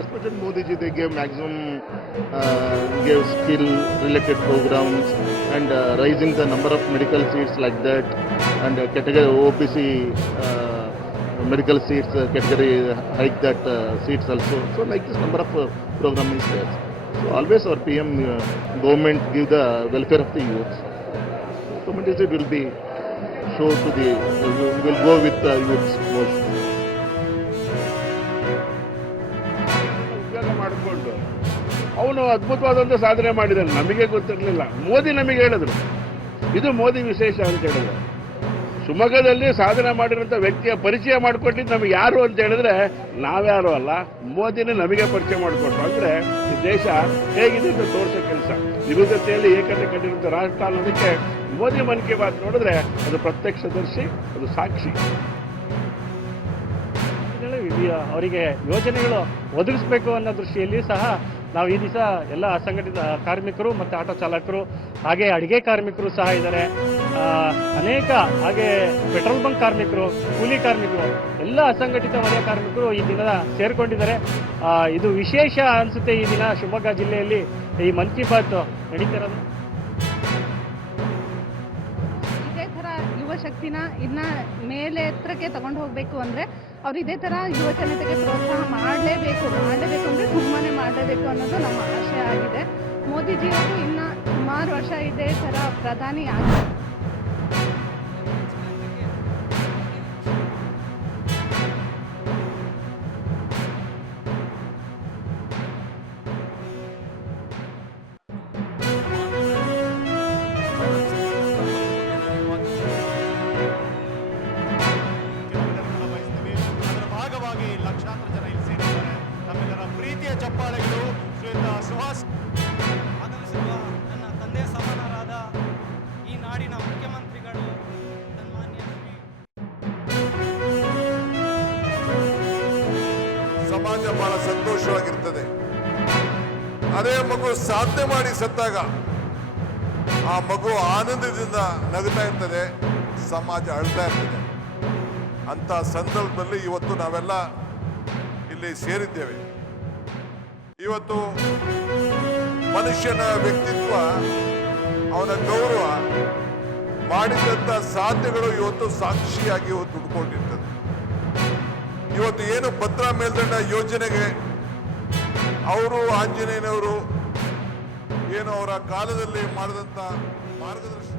especially Modi ji, they gave maximum, gave skill-related programs and raising the number of medical seats like that, and category OPC medical seats category hike that seats also. So like this number of program is there. So always our PM government give the welfare of the youth. Community will be show to the will go with the youth most. ಉಪಯೋಗ ಮಾಡಿಕೊಂಡು ಅವನು ಅದ್ಭುತವಾದಂಥ ಸಾಧನೆ ಮಾಡಿದ್ದಾನೆ. ನಮಗೆ ಗೊತ್ತಿರಲಿಲ್ಲ, ಮೋದಿ ನಮಗೆ ಹೇಳಿದ್ರು ಇದು ಮೋದಿ ವಿಶೇಷ ಅಂತ ಹೇಳಿದ್ರು. ಶಿವಮೊಗ್ಗದಲ್ಲಿ ಸಾಧನೆ ಮಾಡಿರೋಂಥ ವ್ಯಕ್ತಿಯ ಪರಿಚಯ ಮಾಡಿಕೊಟ್ಟಿದ್ದು ನಮಗೆ ಯಾರು ಅಂತ ಹೇಳಿದ್ರೆ ನಾವ್ಯಾರು ಅಲ್ಲ, ಮೋದಿನೇ ನಮಗೆ ಪರಿಚಯ ಮಾಡಿಕೊಟ್ರು. ಅಂದರೆ ಈ ದೇಶ ಹೇಗಿದೆ ಅಂತ ತೋರಿಸೋ ಕೆಲಸ, ವಿವಿಧತೆಯಲ್ಲಿ ಏಕತೆ ಕಂಡಿರುವಂಥ ರಾಷ್ಟ್ರ ಅನ್ನೋದಕ್ಕೆ ಮೋದಿ ಮನ್ ಕಿ ಬಾತ್ ನೋಡಿದ್ರೆ ಅದು ಪ್ರತ್ಯಕ್ಷದರ್ಶಿ, ಅದು ಸಾಕ್ಷಿ. ಅವರಿಗೆ ಯೋಜನೆಗಳು ಒದಗಿಸಬೇಕು ಅನ್ನೋ ದೃಷ್ಟಿಯಲ್ಲಿ ಸಹ ನಾವು ಈ ದಿವಸ ಎಲ್ಲ ಅಸಂಘಟಿತ ಕಾರ್ಮಿಕರು ಮತ್ತು ಆಟೋ ಚಾಲಕರು ಹಾಗೆ ಅಡಿಗೆ ಕಾರ್ಮಿಕರು ಸಹ ಇದ್ದಾರೆ, ಅನೇಕ ಹಾಗೆ ಪೆಟ್ರೋಲ್ ಬಂಕ್ ಕಾರ್ಮಿಕರು, ಕೂಲಿ ಕಾರ್ಮಿಕರು, ಎಲ್ಲ ಅಸಂಘಟಿತ ವಲಯ ಕಾರ್ಮಿಕರು ಈ ದಿನ ಸೇರ್ಕೊಂಡಿದ್ದಾರೆ. ಇದು ವಿಶೇಷ ಅನಿಸುತ್ತೆ. ಈ ದಿನ ಶಿವಮೊಗ್ಗ ಜಿಲ್ಲೆಯಲ್ಲಿ ಈ ಮನ್ ಕಿ ಬಾತ್ ನಡೀತಿರೋದು ಇದೇ ಥರ ಯುವ ಶಕ್ತಿನ ಇನ್ನ ಮೇಲೆ ಎತ್ತರಕ್ಕೆ ತಗೊಂಡು ಹೋಗಬೇಕು ಅಂದರೆ ಅವ್ರು ಇದೇ ಥರ ಯುವ ಜನತೆಗೆ ಪ್ರೋತ್ಸಾಹ ಮಾಡಲೇಬೇಕು ಅಂದರೆ ತುಂಬಾನೇ ಮಾಡಲೇಬೇಕು ಅನ್ನೋದು ನಮ್ಮ ಆಶಯ ಆಗಿದೆ. ಮೋದಿಜಿಯವರು ಇನ್ನು ಸುಮಾರು ವರ್ಷ ಇದೇ ಥರ ಪ್ರಧಾನಿ ಆಗಿದೆ. ಲಕ್ಷಾಂತರ ಜನ ಇಲ್ಲಿ ಸೇರಿದ್ದಾರೆ. ನಮ್ಮೆಲ್ಲರ ಪ್ರೀತಿಯ ಚಪ್ಪಾಳೆಗಳು ಶ್ರೀಯುತ ಸುಹಾಸ್. ಆಗಮಿಸಿರುವ ನನ್ನ ತಂದೆ ಸಮಾನರಾದ ಈ ನಾಡಿನ ಮುಖ್ಯಮಂತ್ರಿಗಳು ಸನ್ಮಾನ್ಯ ಸಮಾಜ ಬಹಳ ಸಂತೋಷವಾಗಿರ್ತದೆ. ಅದೇ ಮಗು ಸಾಧನೆ ಮಾಡಿ ಸತ್ತಾಗ ಆ ಮಗು ಆನಂದದಿಂದ ನಗುತ್ತಾ ಇರ್ತದೆ, ಸಮಾಜ ಅಳ್ತಾ ಇರ್ತದೆ. ಅಂತ ಸಂದರ್ಭದಲ್ಲಿ ಇವತ್ತು ನಾವೆಲ್ಲ ಇಲ್ಲಿ ಸೇರಿದ್ದೇವೆ. ಇವತ್ತು ಮನುಷ್ಯನ ವ್ಯಕ್ತಿತ್ವ, ಅವನ ಗೌರವ, ಮಾಡಿದಂಥ ಸಾಧನೆಗಳು ಇವತ್ತು ಸಾಕ್ಷಿಯಾಗಿ ಇವತ್ತು ದುಡ್ಕೊಂಡಿರ್ತದೆ. ಇವತ್ತು ಏನು ಭದ್ರಾ ಮೇಲ್ದಂಡ ಯೋಜನೆಗೆ ಅವರು ಆಂಜನೇಯನವರು ಏನು ಅವರ ಕಾಲದಲ್ಲಿ ಮಾಡಿದಂಥ ಮಾರ್ಗದರ್ಶನ,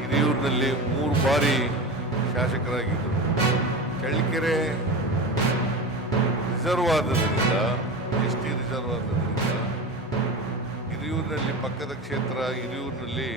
ಹಿರಿಯೂರಿನಲ್ಲಿ 3 ಬಾರಿ ಶಾಸಕರಾಗಿದ್ದರು. ಚಳ್ಳಕೆರೆ ರಿಸರ್ವ್ ಆದದ್ರಿಂದ, ಎಸ್ ಟಿ ರಿಸರ್ವ್ ಆದದ್ರಿಂದ ಹಿರಿಯೂರಿನಲ್ಲಿ ಪಕ್ಕದ ಕ್ಷೇತ್ರ ಹಿರಿಯೂರಿನಲ್ಲಿ